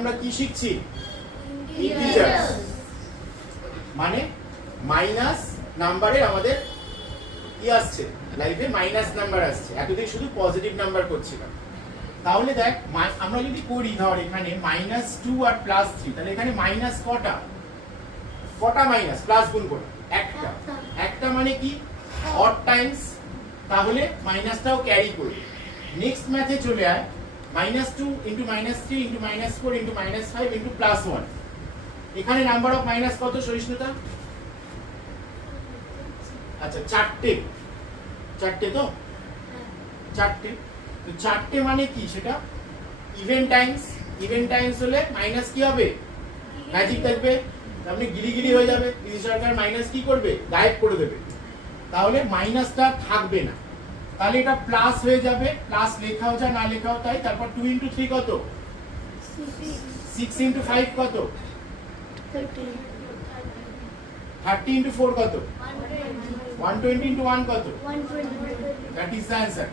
আমরা কি শিখছি? ইন্টিজার্স মানে মাইনাস নাম্বারে আমাদের কি আসছে, লাইফে মাইনাস নাম্বার আসছে। এতদিন শুধু পজিটিভ নাম্বার করছিলাম। তাহলে দেখ আমরা যদি করি, ধর এখানে -2 আর +3, তাহলে এখানে মাইনাস কটা মাইনাস, প্লাস গুণ করে একটা মানে কি অড টাইমস, তাহলে মাইনাসটাও ক্যারি করি। নেক্সট ম্যাথে চলে আয়, -2 × -3 × -4 × -5 × +1। এখানে নাম্বার অফ মাইনাস কত সহিষ্ণুতা? আচ্ছা চারটে তো চারটে মানে কি সেটা ইভেন টাইমস হলে মাইনাস কি হবে, ম্যাজিক থাকবে, আপনি গিরি হয়ে যাবে, পিসি সরকার মাইনাস কি করবে, গায়েব করে দেবে। তাহলে মাইনাসটা থাকবে না, তাহলে এটা প্লাস হয়ে যাবে, প্লাস লেখাও যা না লেখাও তাই। তারপর 2 × 3 কত, 6 × 5 কত, 30 × 4 কত, 120 × 1 কত, দ্যাট ইজ দ্য অ্যান্সার।